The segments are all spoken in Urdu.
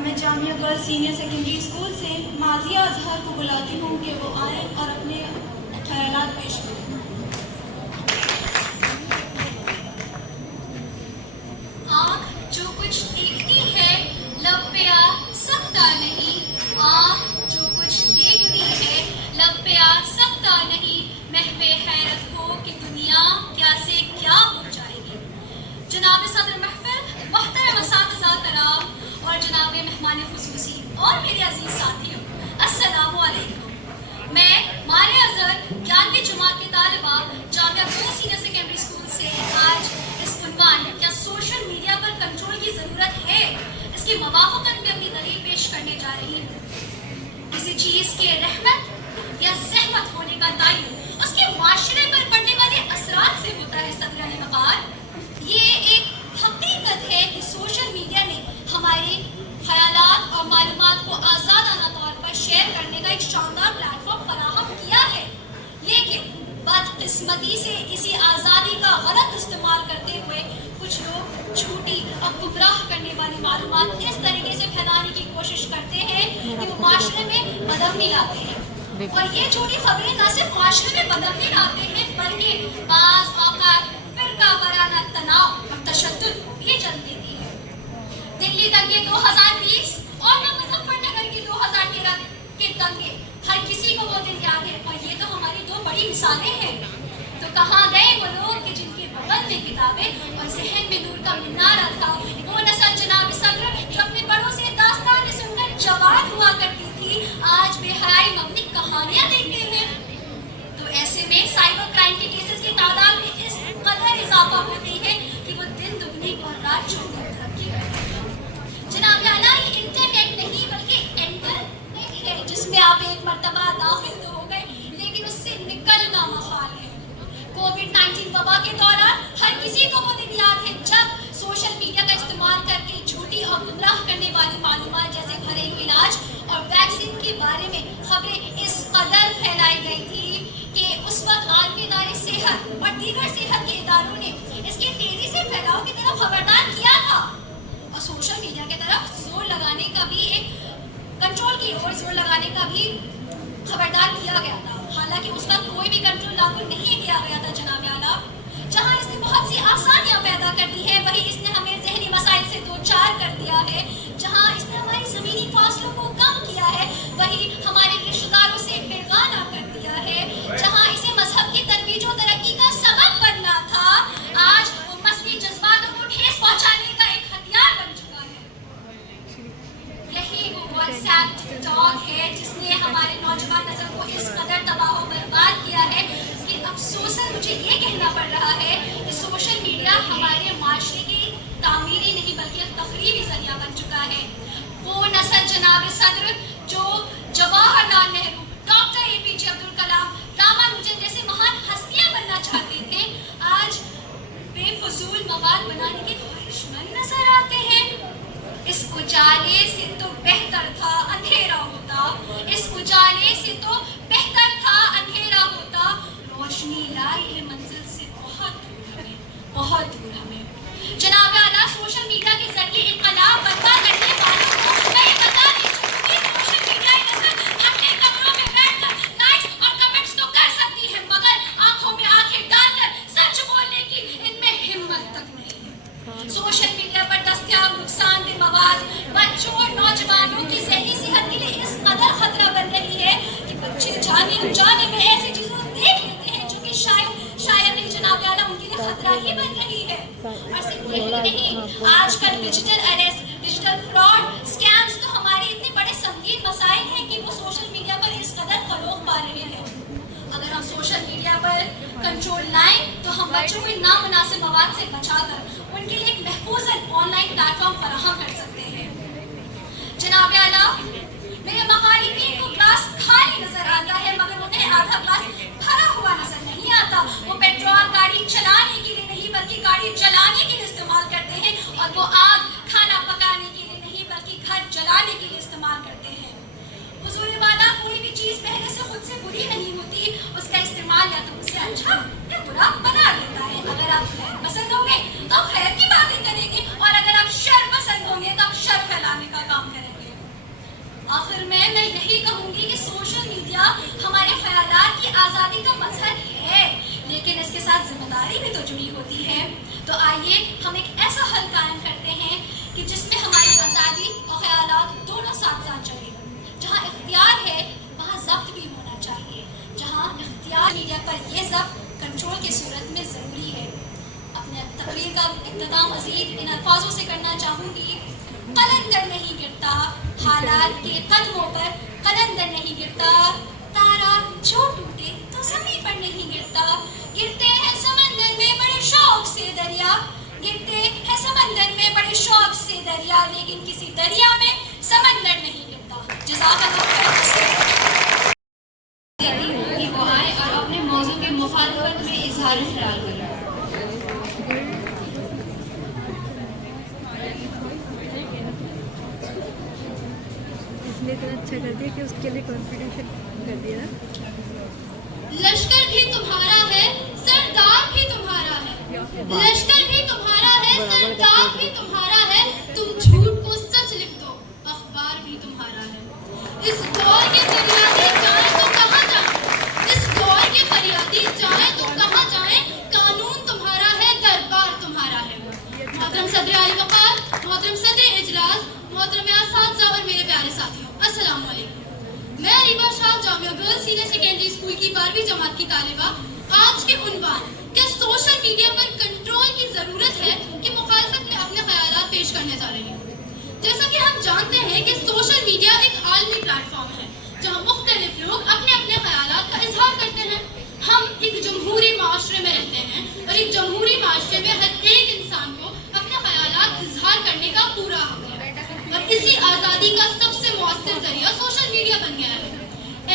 میں جامعہ گرلز سینئر سیکنڈری اسکول سے مازیہ اظہر کو بلاتی ہوں کہ وہ آئیں اور اپنے خیالات پیش کریں۔ آنکھ جو کچھ دیکھتی ہے لب پہ آ سکتا نہیں، آنکھ جو کچھ دیکھتی ہے لب پہ آ سکتا نہیں، محو حیرت ہو کہ دنیا کیا سے کیا ہو جائے گی۔ جناب صدر محفل، محترم اساتذہ کرام اور جناب مہمان خصوصی اور میرے عزیز ساتھیوں، السلام علیکم۔ میں ماریہ اظہر 11ویں جماعت کی طالبہ جامعہ گرلز سینئر سیکنڈری اسکول سے آج اس عنوان کیا سوشل میڈیا پر کنٹرول کی ضرورت ہے، اس کی موافقت میں اپنی دلیل پیش کرنے جا رہی ہوں۔ کسی چیز کے رحمت یا زحمت ہونے کا تعین اس کے معاشرے پر پڑنے والے اثرات سے ہوتا ہے۔ صدران وقار، یہ ایک حقیقت ہے کہ سوشل میڈیا نے ہمارے خیالات اور معلومات کو آزادانہ طور پر شیئر کرنے کا ایک شاندار پلیٹ فارم فراہم کیا ہے، لیکن بدقسمتی سے اسی آزادی کا غلط استعمال کرتے ہوئے کچھ لوگ جھوٹی اور گمراہ کرنے والی معلومات اس طریقے سے پھیلانے کی کوشش کرتے ہیں کہ وہ معاشرے میں بدامنی لاتے ہیں، اور یہ جھوٹی خبریں نہ صرف معاشرے میں بدامنی لاتے ہیں بلکہ بعض اوقات فرقہ وارانہ تناؤ اور تشدد کو بھی جنم دیتی ہے۔ دلی دنگے 2020 اور مظفر نگر کی 2013 کے دنگے ہر کسی کو وہ دن یاد ہے، اور یہ تو ہماری دو بڑی مثالیں ہیں۔ تو کہاں گئے وہ لوگ کہ جن کے بغل میں کتابیں اور ذہن میں نور کا منارہ تھا، وہ نسل جناب صدر جو اپنے بڑوں سے داستانیں سن کر جوان ہوا کرتی تھی، آج بے حیائی مبنی کہانیاں دیکھتے ہیں۔ تو ایسے میں سائبر کرائم کے کیسز کی تعداد میں اس قدر اضافہ ہوتی ہے کہ وہ دن دگنی اور رات چوگنی ترقی کرتی ہے۔ جناب اعلیٰ، یہ انٹرنیٹ نہیں بلکہ انٹرنیٹ ہے جس میں آپ ایک مرتبہ داخل تو ہو گئے لیکن اس سے نکلنا محال ہے۔ کووڈ-19 وبا کے دوران ہر کسی کو وہ دن یاد ہے جب سوشل میڈیا کا استعمال کر کے جھوٹی اور گمراہ کرنے والی معلومات جیسے گھریلو علاج اور ویکسین کے بارے میں خبریں اس قدر پھیلائی گئی تھی کہ اس وقت عالمی ادارے صحت اور دیگر صحت کے اداروں نے اس کے تیزی سے پھیلاؤ کی طرف خبردار کیا تھا، اور سوشل میڈیا کی طرف زور لگانے کا بھی ایک کنٹرول کی اور زور لگانے کا بھی خبردار کیا گیا تھا۔ حالانکہ اس وقت کوئی بھی کنٹرول لاگو نہیں کیا گیا تھا جناب اعلیٰ۔ جہاں اس نے بہت سی آسانیاں پیدا کر دی ہیں، وہیں اس نے ہمیں ذہنی مسائل سے دوچار کر دیا ہے۔ جہاں اس نے ہماری زمینی فاصلوں کو کم کیا ہے، وہیں ہمارے رشتہ داروں سے بیگانہ کر دیا ہے۔ جہاں اسے مذہب کی ترویج و ترقی کا سبب بننا تھا، آج وہ مذہبی جذباتوں کو ٹھیس پہنچانے کا ایک ہتھیار بن چکا ہے۔ یہی وہ واٹس ایپ ٹک ٹاک ہے جس نے ہمارے نوجوان نسل کو اس قدر تباہ و برباد کیا ہے کہ افسوساً مجھے یہ کہنا پڑ رہا ہے کہ سوشل میڈیا ہمارے معاشرے کی تعمیری نہیں بلکہ ایک تفریحی ذریعہ بن چکا ہے۔ وہ نسل جناب صدر جو جواہر لال نہرو، ڈاکٹر اے پی جے عبدالکلام، رامانوجن جیسے مہان ہستیاں بننا چاہتے تھے، آج بے فضول مواد بنانے کے خواہش مند نظر آتے ہیں۔ اس اجالے سے تو بہتر تھا اندھیرا ہوتا، اس اجالے سے تو بہتر تھا اندھیرا ہوتا، روشنی لائی ہے منزل سے بہت دور ہمیں، بہت دور ہمیں۔ جناب اعلیٰ، سوشل میڈیا کے ذریعے انقلاب برپا کرنے والوں کو میں یہ بتا دیں کہ سوشل میڈیا نسل اپنے کمروں میں بیٹھ کر لائکس اور کمنٹس تو کر سکتی ہے، مگر آنکھوں میں آنکھیں ڈال کر سچ بولنے کی ان میں ہمت تک نہیں ہے۔ سوشل میڈیا پر دستیاب نقصان دہ مواد بچوں اور نوجوانوں کی ذہنی صحت کے لیے اس قدر خطرہ بن رہی ہے کہ بچے جانے انجانے میں ایسی چیزوں کو دیکھ لیتے ہیں جو کہ شاید نہیں جناب اعلیٰ ان کے لیے خطرہ ہی بن رہی ہے۔ اور صرف یہی نہیں، آج کل digital arrest, digital fraud, schemes تو ہمارے اتنے بڑے سنگین مسائل ہیں کہ وہ سوشل میڈیا پر اس قدر فروغ پا رہے ہیں۔ اگر ہم سوشل میڈیا پر کنٹرول لائیں تو ہم بچوں کو نامناسب مواد سے بچا کر ان کے لیے ایک محفوظ آن لائن پلیٹ فارم فراہم کر سکتے ہیں۔ جناب اعلیٰ، میرے مخالفین کو گلاس خالی نظر آتا ہے مگر انہیں آدھا گلاس بھرا ہوا نظر نہیں آتا۔ وہ پیٹرول گاڑی چلانے کے لیے نہیں بلکہ گاڑی جلانے کے لیے استعمال کرتے ہیں، اور وہ آگ کھانا پکانے کے لیے نہیں بلکہ گھر جلانے کے لیے استعمال کرتے ہیں۔ حضور والا، کوئی بھی چیز پہلے سے خود سے بری نہیں ہوتی، اس کا استعمال یا تو اسے اچھا یا برا بنا دیتا ہے۔ اگر آپ خیر پسند ہوں گے تو آپ خیر کی باتیں کریں گے، اور اگر آپ شر پسند ہوں گے تو آپ شر پھیلانے کا کام کریں گے۔ داری بھی تو جڑی ہوتی ہے. تو آئیے ہم ایک ایسا حل قائم کرتے ہیں کہ جس میں ہماری آزادی اور خیالات دونوں ساتھ ساتھ چلے. جہاں اختیار ہے وہاں ضبط بھی ہونا چاہیے. جہاں اختیار میڈیا پر یہ ضبط کنٹرول کی صورت میں ضروری ہے. اپنے تقریر کا اختتام مزید ان الفاظوں سے کرنا چاہوں گی. قلندر نہیں گرتا حالات کے قدموں پر، قلندر نہیں گرتا. تارا جو ٹوٹے تو زمین پر نہیں گرتا. گرتے ہیں سمندر میں بڑے شوق سے دریا، گرتے ہیں سمندر میں بڑے شوق سے دریا، لیکن کسی دریا میں سمندر نہیں گرتا. جزاک اللہ خیر. کہ وہ آئے اور اپنے موضوع کے مخالفت میں اظہار خیال کریں. اس نے اتنا اچھا کر دیا کہ اس کے لیے کانفیڈینشیل کر دیا. لشکر بھی تمہارا ہے، سردار بھی تمہارا ہے. لشکر بھی تمہارا ہے، سردار بھی تمہارا ہے. تم جھوٹ کو سچ لکھ دو، اخبار بھی تمہارا ہے. اس دور کے فریادی جائیں تو کہاں جائیں، اس دور کے فریادی جائیں تو کہاں جائیں. قانون تمہارا ہے، دربار تمہارا ہے. محترم صدر علی وقار، محترم صدر اجلاس، محترم اساتذہ اور میرے پیارے ساتھیوں، السلام علیکم. میں عریبہ شاہ جامعہ گرلز سینئر سیکنڈری اسکول کی 12ویں جماعت کی طالبہ آج کے عنوان کہ سوشل میڈیا پر کنٹرول کی ضرورت ہے کی مخالفت میں اپنے خیالات پیش کرنے جا رہی ہوں. جیسا کہ ہم جانتے ہیں کہ سوشل میڈیا ایک عالمی پلیٹ فارم ہے جہاں مختلف لوگ اپنے اپنے خیالات کا اظہار کرتے ہیں. ہم ایک جمہوری معاشرے میں رہتے ہیں اور ایک جمہوری معاشرے میں ہر ایک انسان کو اپنے خیالات اظہار کرنے کا پورا حق ہے اور اسی آزادی کا سب سے مؤثر ذریعہ سوشل میڈیا بن گیا ہے.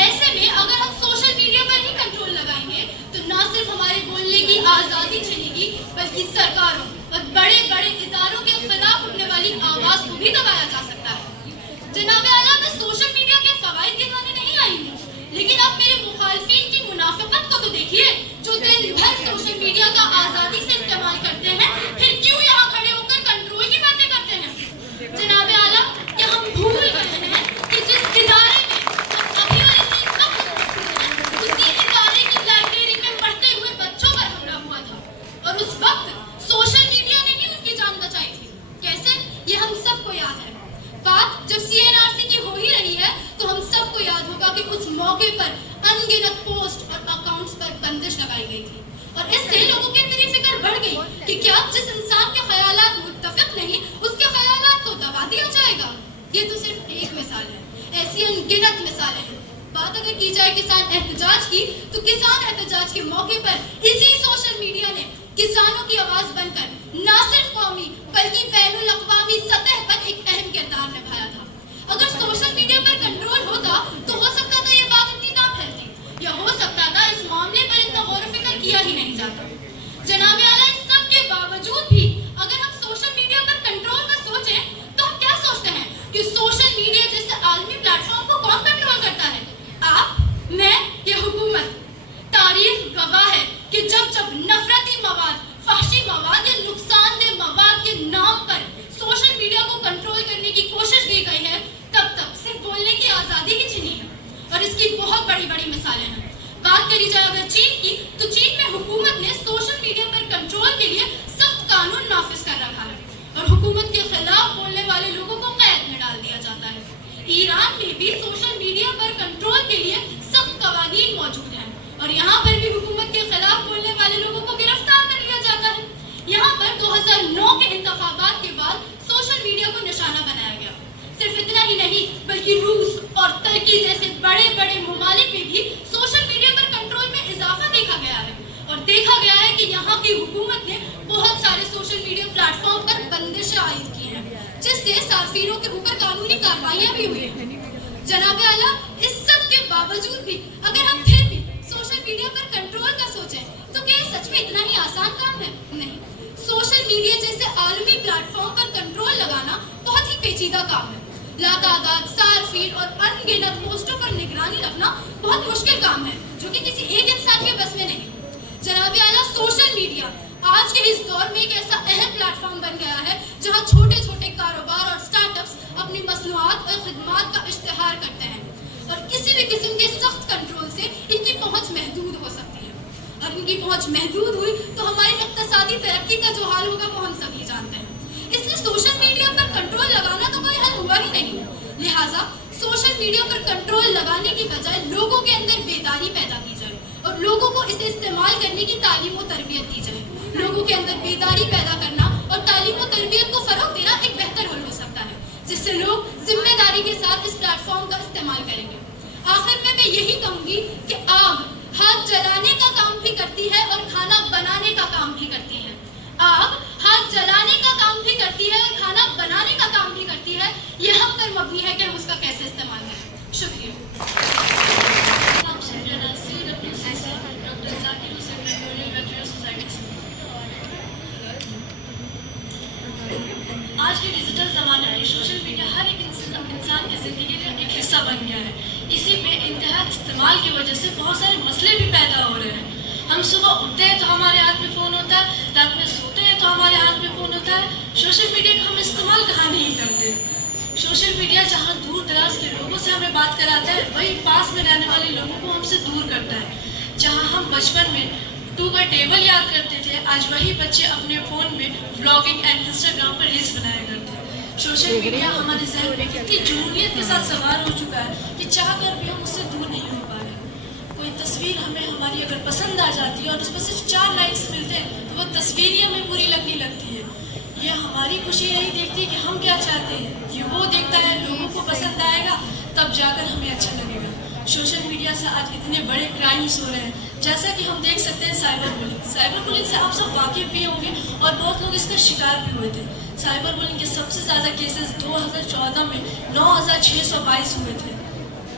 ایسے میں اگر ہم سوشل میڈیا پر ہی کنٹرول لگائیں گے تو نہ صرف ہمارے بولنے کی آزادی چھنے گی بلکہ سرکاروں اور بڑے بڑے اداروں کے خلاف اٹھنے والی آواز کو بھی دبایا جا سکتا ہے. جناب اعلیٰ، میں سوشل میڈیا کے فوائد گنوانے نہیں آئی ہوں، لیکن اب میرے مخالفین کی منافقت کو تو دیکھیے جو دن بھر سوشل میڈیا کا آزادی سے استعمال کرتے ہیں، پھر کیوں یہاں کھڑے ہو کر کنٹرول کی باتیں کرتے ہیں. جناب اعلیٰ، کیا ہم بھول گئے ہیں کہ جس ادارے میں ابھی اور اسی وقت اسی ادارے کی لائبریری میں پڑھتے ہوئے بچوں پر حملہ ہوا تھا اور اس وقت سوشل میڈیا نے ہی ان کی جان بچائی تھی؟ کیسے؟ یہ ہم سب کو یاد ہے. بات جب CNRC کی ہو ہی رہی ہے تو ہم سب کو یاد ہوگا کہ اس موقع پر ان گنت پوسٹ اور اکاؤنٹس پر بندش لگائی گئی تھی اور اس سے لوگوں کی اتنی فکر بڑھ گئی کہ کیا جس انسان کے خیالات متفق نہیں اس کے خیالات کو دبا دیا جائے گا. یہ تو صرف ایک مثال ہے، ایسی ان گنت مثالیں ہیں. بات اگر کی جائے کسان احتجاج کی تو کسان احتجاج کے موقع پر اسی سوشل میڈیا نے کسانوں کی آواز بن کر نہ صرف قومی بلکہ بین الاقوامی سطح پر ایک اہم کردار نبھایا تھا. اگر سوشل میڈیا پر کنٹرول ہوتا تو ہو سکتا تھا یہ بات اتنی نہ پھیلتی یا ہو سکتا تھا اس معاملے پر اتنا غور و فکر کیا ہی نہیں جاتا. جناب اعلیٰ، اس سب کے باوجود بھی اگر ہم سوشل میڈیا پر کنٹرول کا سوچیں تو ہم کیا سوچتے ہیں کہ سوشل میڈیا جیسے عالمی پلیٹ فارم کو کون کنٹرول کرتا ہے؟ آپ، میں یا حکومت؟ تاریخ گواہ ہے کہ جب جب نفرتی مواد، فحشی مواد یا نقصان دہ مواد کے نام پر سوشل میڈیا کو کنٹرول کرنے کی کوشش کی گئی ہے تب تب صرف بولنے کی آزادی ہی چھینی ہے اور اس کی بہت بڑی بڑی مثالیں ہیں. بات کری جائے اگر چین کی تو چین میں حکومت نے سوشل میڈیا پر کنٹرول کے لیے سخت قانون نافذ کر رکھا ہے اور حکومت کے خلاف بولنے والے لوگوں کو قید میں ڈال دیا جاتا ہے. ایران میں بھی سوشل میڈیا پر کنٹرول کے لیے سخت قوانین موجود ہیں اور یہاں پر بھی حکومت کے خلاف بولنے والے لوگوں کو گرفتار کر لیا جاتا ہے. یہاں پر 2009 کے انتخابات کے بعد سوشل میڈیا کو نشانہ بنایا گیا. صرف اتنا ہی نہیں بلکہ روس اور ترکی جیسے بڑے بڑے ممالک میں بھی سوشل میڈیا پر کنٹرول میں اضافہ دیکھا گیا ہے اور دیکھا گیا ہے کہ یہاں کی حکومت نے بہت سارے سوشل میڈیا پلیٹ فارم پر بندشیں عائد کی ہیں جس سے صارفینوں کے اوپر قانونی کارروائیاں بھی ہوئی ہیں. جناب اعلیٰ، اس سب کے باوجود بھی اگر ہم پھر بھی سوشل میڈیا پر کنٹرول کا سوچیں تو کیا یہ سچ میں اتنا ہی آسان کام ہے؟ نہیں. سوشل میڈیا جیسے عالمی پلیٹ فارم پر کنٹرول لگانا بہت ہی پیچیدہ کام ہے. لاتعداد صارفین اور ان گنت پوسٹوں پر نگرانی رکھنا بہت مشکل کام ہے جو کہ کسی ایک انسان کے بس میں نہیں. جناب اعلیٰ، سوشل میڈیا آج کے اس دور میں ایک ایسا اہم پلیٹ فارم بن گیا ہے جہاں چھوٹے چھوٹے کاروبار اور اسٹارٹ اپس اپنی مصنوعات اور خدمات کا اشتہار کرتے ہیں اور کسی بھی قسم کے سخت کنٹرول سے ان کی پہنچ محدود ہو سکتی ہے. اور ان کی پہنچ محدود ہوئی تو ہماری اقتصادی ترقی کا جو حال ہوگا وہ ہم سبھی جانتے ہیں. اس لیے سوشل میڈیا پر کنٹرول لگانا تو کوئی حل ہوا ہی نہیں. لہٰذا سوشل میڈیا پر کنٹرول لگانے کی بجائے لوگوں کے اندر بیداری پیدا کی جائے اور لوگوں کو اسے استعمال کرنے کی تعلیم و تربیت دی جائے. لوگوں کے اندر بیداری پیدا کرنا اور تعلیم و تربیت کو فروغ دینا ایک بہتر حل ہو سکتا ہے جس سے لوگ ذمہ داری کے ساتھ اس پلیٹ فارم کا استعمال کریں گے. آخر میں یہی کہوں گی کہ آگ ہاتھ جلانے کا کام بھی کرتی ہے اور کھانا بنانے کا کام بھی کرتی ہے. آگ ہاتھ جلانے کا کام بھی کرتی ہے اور کھانا بنانے کا کام بھی کرتی ہے. یہ ہم پر مبنی ہے کہ ہم اس کا کیسے استعمال کریں. شکریہ. آج کے ڈیجیٹل زمانے میں سوشل میڈیا ہر ایک انسان کی زندگی کا ایک حصہ بن گیا ہے. اسی بے انتہا استعمال کی وجہ سے بہت سارے مسئلے بھی پیدا ہو رہے ہیں. ہم صبح اٹھتے ہیں تو ہمارے ہاتھ میں فون ہوتا ہے, رات میں سوتے ہیں تو ہمارے ہاتھ میں فون ہوتا ہے. سوشل میڈیا کا ہم استعمال کہاں نہیں کرتے. سوشل میڈیا جہاں دور دراز کے لوگوں سے ہمیں بات کراتا ہے وہی پاس میں رہنے والے لوگوں کو ہم سے دور کرتا ہے. جہاں ہم بچپن میں 2 کا ٹیبل یاد کرتے تھے, آج وہی بچے اپنے فون میں blogging and Instagram per reels بنایا کرتے ہیں. سوشل میڈیا ہمارے ذہن میں اتنی جمہوریت کے ساتھ سوار ہو چکا ہے کہ چاہ کر بھی ہم اس سے دور نہیں ہو پا رہے. کوئی تصویر ہمیں ہماری اگر پسند آ جاتی ہے اور اس پر صرف 4 لائکس ملتے ہیں تو وہ تصویر ہی ہمیں بری لگنے لگتی ہے. یہ ہماری خوشی نہیں دیکھتی کہ ہم کیا چاہتے ہیں, یہ وہ دیکھتا ہے لوگوں کو پسند آئے گا تب جا کر ہمیں اچھا لگے گا. سوشل میڈیا سے آج اتنے بڑے کرائمز ہو رہے ہیں جیسا کہ ہم دیکھ سکتے ہیں سائبر بلنگ. سائبر بلنگ سے آپ سب واقف بھی ہوں گے اور بہت لوگ اس کا شکار بھی ہوئے تھے. سائبر بلنگ کے سب سے زیادہ کیسز 2014 میں 9622 ہوئے تھے.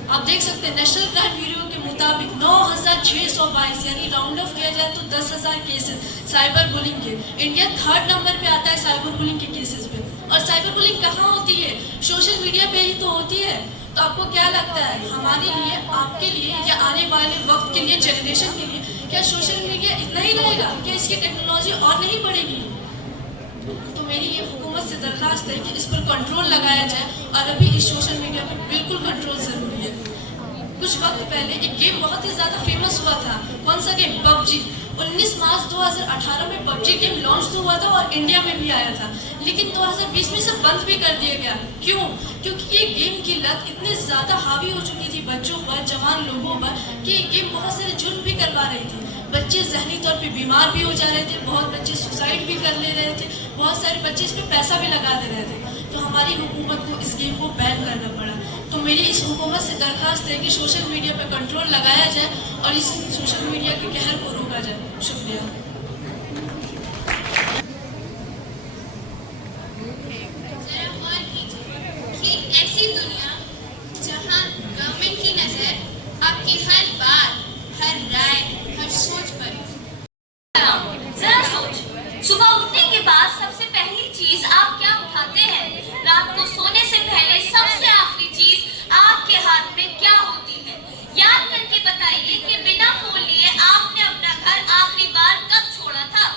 آپ دیکھ سکتے ہیں نیشنل کرائم بیورو کے مطابق 9622 یعنی راؤنڈ آف کیا جائے تو 10,000 کیسز سائبر بلنگ کے. انڈیا 3rd نمبر پہ آتا ہے سائبر بلنگ کے کیسز پہ. اور سائبر بلنگ کہاں ہوتی ہے؟ سوشل میڈیا پہ ہی تو ہوتی ہے. تو آپ کو کیا لگتا ہے ہمارے لیے, آپ کے لیے یا آنے والے وقت کے لیے, جنریشن کے لیے کیا سوشل میڈیا اتنا ہی رہے گا؟ کیا اس کی ٹیکنالوجی اور نہیں بڑھے گی؟ تو میری یہ حکومت سے درخواست ہے کہ اس پر کنٹرول لگایا جائے اور ابھی اس سوشل میڈیا پر بالکل کنٹرول ضروری ہے. کچھ وقت پہلے ایک گیم بہت ہی زیادہ فیمس ہوا تھا. کون سا گیم؟ PUBG. 19 مارچ 2018 میں PUBG گیم لانچ تو ہوا تھا اور انڈیا میں بھی آیا تھا, لیکن 2020 میں اسے بند بھی کر دیا گیا. کیوں؟ کیونکہ یہ گیم کی لت اتنے زیادہ حاوی ہو چکی تھی بچوں پر, جوان لوگوں پر, کہ یہ گیم بہت سارے جرم بھی کروا رہی تھی. بچے ذہنی طور پہ بیمار بھی ہو جا رہے تھے, بہت بچے سوسائڈ بھی کر لے رہے تھے, بہت سارے بچے اس پہ پیسہ بھی لگا دے رہے تھے. تو ہماری حکومت کو اس گیم کو بین کرنا پڑا. تو میری اس حکومت سے درخواست ہے کہ سوشل میڈیا پہ کنٹرول لگایا جائے اور اس سوشل میڈیا کے قہر کو روکا جائے. شکریہ. ذرا غور کیجیے, ایک ایسی دنیا جہاں گورنمنٹ کی نظر آپ کی ہر بات, ہر رائے, ہر سوچ پر. ذرا سوچ, صبح اٹھنے کے بعد سب سے پہلی چیز آپ کیا اٹھاتے ہیں؟ رات کو سونے سے پہلے سب سے آخری چیز آپ کے ہاتھ میں کیا ہوتی ہے؟ یاد کر کے بتائیے کہ بنا فون لیے آپ نے اپنا گھر آخری بار کب چھوڑا تھا؟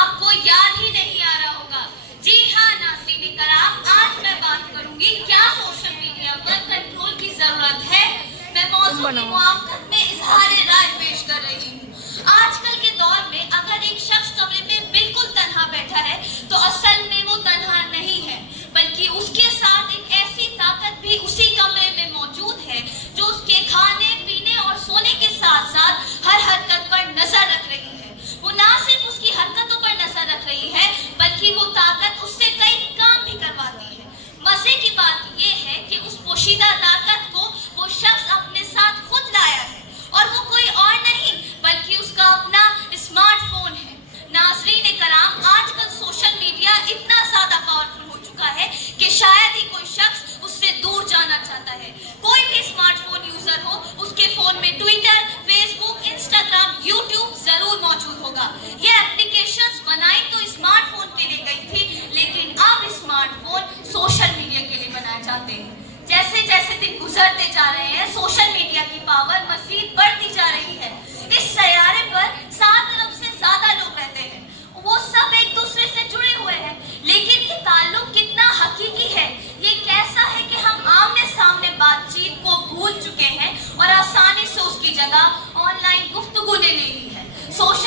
آپ کو یاد ہی نہیں آ رہا ہوگا. جی ہاں ناظرین کرام, آج میں بات کروں گی کیا سوشل میڈیا پر کنٹرول کی ضرورت ہے. میں موضوع کی موافقت میں اظہار رائے پیش کر رہی ہوں. آج کل کے دور میں اگر ایک شخص کمرے میں بالکل تنہا بیٹھا ہے تو اصل میں وہ تنہا نہیں ہے, بلکہ اس کے ساتھ ایک ایسی طاقت بھی اسی کمرے میں موجود ہے جو اس کے کھانے, پینے اور سونے کے ساتھ ساتھ ہر حرکت پر نظر رکھ رہی ہے. وہ نہ صرف اس کی حرکتوں پر نظر رکھ رہی ہے بلکہ وہ طاقت اس سے کئی کام بھی کرواتی ہے. مزے کی بات یہ ہے کہ اس پوشیدہ طاقت کو وہ شخص اپنے ساتھ خود لایا ہے اور وہ کوئی اور نہیں بلکہ اس کا اپنا اسمارٹ فون ہے. ناظرین کرام, آج کل سوشل میڈیا اتنا زیادہ پاورفل ہو چکا ہے کہ شاید ہی کوئی شخص اس سے دور جانا چاہتا ہے. کوئی بھی اسمارٹ فون یوزر ہو, اس کے فون میں ٹویٹر, فیس بک, انسٹاگرام, یوٹیوب ضرور موجود ہوگا. یہ اپلیکیشنز بنائی تو اسمارٹ فون کے لیے گئی تھی, لیکن اب اسمارٹ فون سوشل میڈیا کے لیے بنائے جاتے ہیں. جیسے جیسے دن گزرتے جا رہے ہیں سوشل میڈیا کی پاور مزید بڑھتی جا رہی ہے. اس سیارے پر 7 ارب سے زیادہ لوگ رہتے ہیں, وہ سب ایک دوسرے سے جڑے ہوئے ہیں, لیکن یہ تعلق کتنا حقیقی ہے, یہ کیسا ہے کہ ہم آمنے سامنے بات چیت کو بھول چکے ہیں اور آسانی سے اس کی جگہ آن لائن گفتگو نے لے لی ہے. سوشل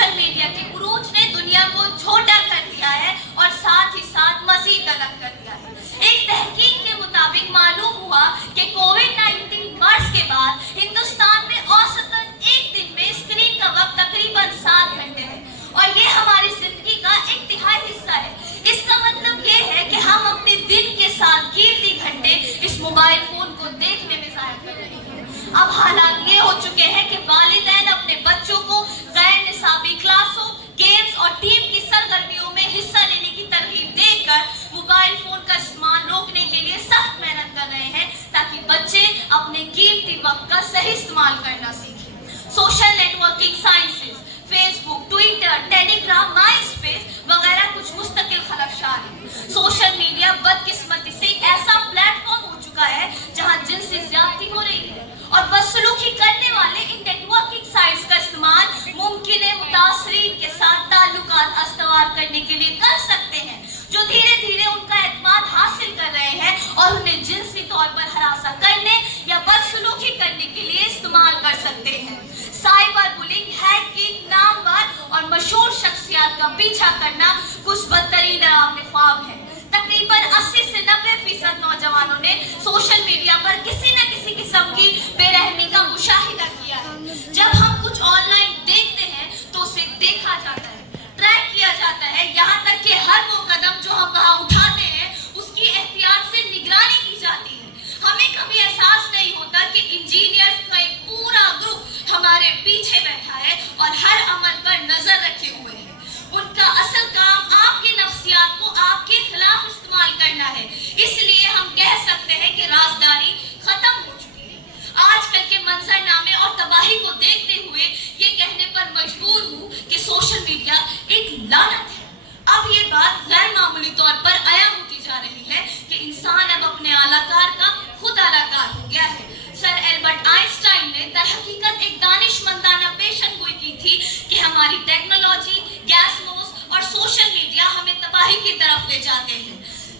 اب حالات یہ ہو چکے ہیں کہ والدین اپنے بچوں کو غیر نصابی کلاسوں، گیمز اور ٹیم کی سرگرمیوں میں حصہ لینے کی ترغیب دے کر موبائل فون کا استعمال روکنے کے لیے سخت محنت کر رہے ہیں تاکہ بچے اپنے قیمتی وقت کا صحیح استعمال کرنا سیکھیں۔ Social networking sciences, Facebook, Twitter, Telegram, MySpace وغیرہ کچھ مستقل خلفشار ہیں۔ سوشل میڈیا بدقسمتی سے ایک ایسا پلیٹ فارم ہو چکا ہے جہاں جنسی زیادتی ہو رہی ہے اور بدسلوکی کرنے والے ان نیٹورکنگ سائٹس کا استعمال ممکن ہے متاثرین کے ساتھ تعلقات استوار کرنے کے لیے کر سکتے ہیں، جو دھیرے دھیرے ان کا اعتماد حاصل کر رہے ہیں اور انہیں جنسی طور پر ہراساں کرنے یا بدسلوکی کرنے کے لیے استعمال کر سکتے ہیں۔ سائبر بلنگ، ہیکنگ، نامور اور مشہور شخصیات کا پیچھا کرنا کچھ بدترین ڈراونے خواب ہے۔ تقریباً 80 سے 90% نوجوانوں نے سوشل میڈیا پر کسی نہ کسی قسم کی بے رحمی کا مشاہدہ کیا ہے۔ جب ہم کچھ آن لائن دیکھتے ہیں تو اسے دیکھا جاتا ہے، ٹریک کیا جاتا ہے، یہاں تک کہ ہر وہ قدم جو ہم وہاں اٹھاتے ہیں اس کی احتیاط سے نگرانی کی جاتی ہے۔ ہمیں کبھی احساس نہیں ہوتا کہ انجینئرز کا ایک پورا گروپ ہمارے پیچھے بیٹھا ہے اور ہر عمل پر نظر رکھے ہوئے ہیں۔ ان کا اصل کام آپ کے نفسیات کو آپ کے خلاف استعمال کرنا ہے۔ اس لیے ہم کہہ سکتے ہیں کہ رازداری ختم ہو چکی ہے۔ آج کل کے منظر نامے اور تباہی کو دیکھتے ہوئے یہ کہنے پر مجبور ہوں کہ سوشل میڈیا ایک لعنت ہے۔ اب یہ بات غیر معمولی طور پر عام ہوتی جا رہی ہے کہ انسان اب اپنے اعلیٰ کار کا خود اعلیٰ کار ہو گیا ہے۔ سر البرٹ آئنسٹائن نے در حقیقت ایک دانشمندانہ پیشن گوئی کی تھی کہ ہماری ٹیکنالوجی، گیس موز اور سوشل میڈیا ہمیں تباہی کی طرف لے جاتے ہیں۔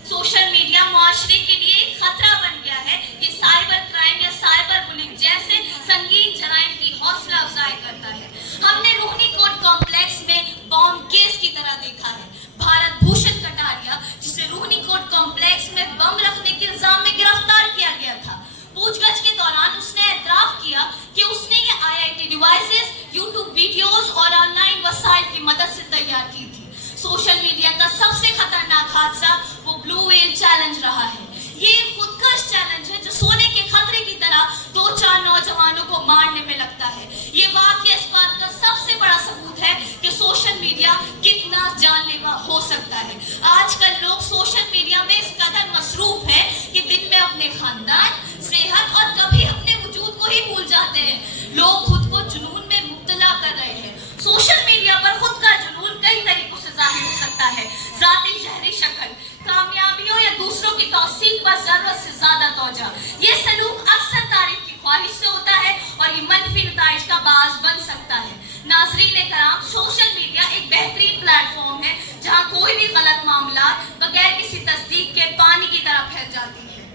سوشل میڈیا معاشرے کے لیے ایک خطرہ بن گیا ہے۔ یہ سائبر کرائم یا سائبر بلنگ جیسے سنگین جرائم کی حوصلہ افزائی کرتا ہے۔ ہم نے روہنی کوٹ کمپلیکس میں بم کیس کی طرح دیکھا ہے۔ بھارت بھوشن کٹاریا، جسے روہنی کوٹ کمپلیکس میں بم رکھنے کے الزام میں گرفتار کیا گیا تھا، پوچھ گچھ کے دوران اس نے اعتراف کیا کہ اس نے یہ IIT ڈیوائسز، یوٹیوب ویڈیوز اور آن لائن وسائل کی مدد سے تیار کی تھی۔ سوشل میڈیا کا سب سے خطرناک حادثہ وہ بلو ویل چیلنج رہا ہے۔ یہ ایک خودکش چیلنج ہے جو سونے کے خطرے کی طرح 2-4 نوجوانوں کو مارنے میں لگتا ہے۔ یہ واقعہ اس بات کا سب سے بڑا ثبوت ہے کہ سوشل میڈیا کتنا جان لیوا ہو سکتا ہے۔ آج کل لوگ سوشل میڈیا میں اس قدر مصروف ہیں کہ دن میں اپنے خاندان، صحت اور کبھی اپنے وجود کو ہی بھول جاتے ہیں۔ لوگ خود کو جنون میں مبتلا کر رہے ہیں۔ سوشل میڈیا پر خود کا جنون کئی طریقوں سے ظاہر ہو سکتا ہے۔ ذاتی شہری شکل، کامیابیوں یا دوسروں کی توثیق پر ضرورت سے زیادہ توجہ۔ یہ سلوک اکثر تعریف کی خواہش سے ہوتا ہے اور یہ منفی نتائج کا باعث بن سکتا ہے۔ ناظرین کرام، سوشل میڈیا ایک بہترین پلیٹ فارم ہے جہاں کوئی بھی غلط معاملات بغیر کسی تصدیق کے پانی کی طرح پھیل جاتی ہے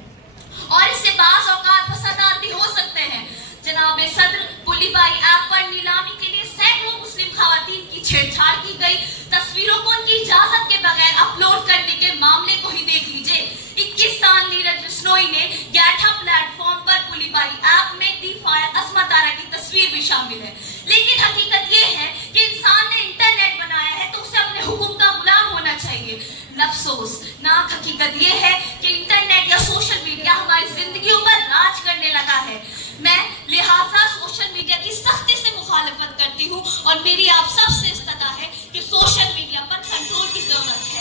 اور اس سے بعض اوقات فسادات بھی ہو سکتے ہیں۔ جناب صدر، پولی بائی ایپ پر نیلامی کے لیے سینکڑوں مسلم خواتین کی چھیڑ چھاڑ کی گئی۔ تصویروں کو ان کی اجازت کے بغیر اپلوڈ کرنے کے معاملے کو ہی دیکھ لیجئے۔ 21 سال نیرج بسنوئی نے گیٹھا پلیٹ فارم پر پولی بائی ایپ میں دفاع عصمت آرا کی تصویر بھی شامل ہے۔ لیکن حقیقت یہ ہے کہ انسان نے انٹرنیٹ بنایا ہے تو اسے اپنے حکم کا غلام ہونا چاہیے۔ افسوس ناک حقیقت یہ ہے کہ انٹرنیٹ یا سوشل میڈیا ہماری زندگیوں پر راج کرنے لگا ہے۔ میں لہٰذا سوشل میڈیا کی سختی سے مخالفت کرتی ہوں اور میری آپ سب سے استدعا ہے کہ سوشل میڈیا پر کنٹرول کی ضرورت ہے۔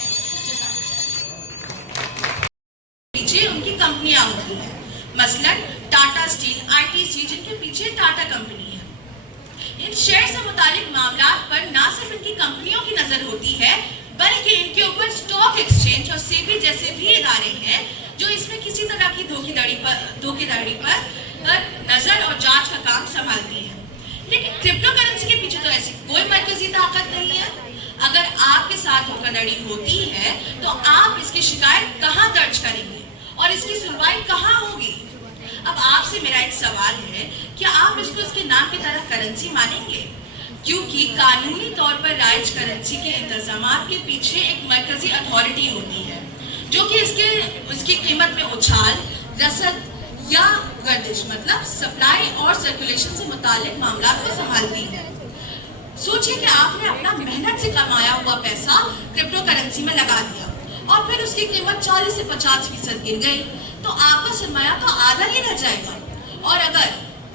پیچھے ان کی کمپنیاں ہوتی ہیں، مثلاً ٹاٹا اسٹیل، ITC، جن کے پیچھے ٹاٹا کمپنی ہے۔ ان شیئر سے متعلق معاملات پر نہ صرف ان کی کمپنیوں کی نظر ہوتی ہے بلکہ ان کے اوپر اسٹاک ایکسچینج اور سیبی جیسے بھی ادارے ہیں جو اس میں کسی طرح کی دھوکے دھڑی پر نظر اور جانچ کا کام سنبھالتی ہیں۔ لیکن کرپٹو کرنسی کے پیچھے تو ایسی کوئی مرکزی طاقت نہیں ہے۔ اگر آپ کے ساتھ دھوکہ دھڑی ہوتی ہے تو آپ اس کی شکایت کہاں درج کریں گے اور اس کی سنوائی کہاں ہوگی؟ اب آپ سے میرا ایک سوال ہے، کیا آپ اس کو اس کے نام کی طرح کرنسی مانیں گے؟ کیونکہ قانونی طور پر رائج کرنسی کے انتظامات کے پیچھے ایک مرکزی اتھارٹی ہوتی ہے جو کہ اس کی قیمت میں اچھال، رسد یا گردش مطلب سپلائی اور سرکولیشن سے متعلق معاملات کو سنبھالتی ہے۔ سوچئے کہ آپ نے اپنا محنت سے کمایا ہوا پیسہ کرپٹو کرنسی میں لگا دیا اور پھر اس کی قیمت 40 سے 50% گر گئی تو آپ کا سرمایہ تو آدھا ہی رہ جائے گا، اور اگر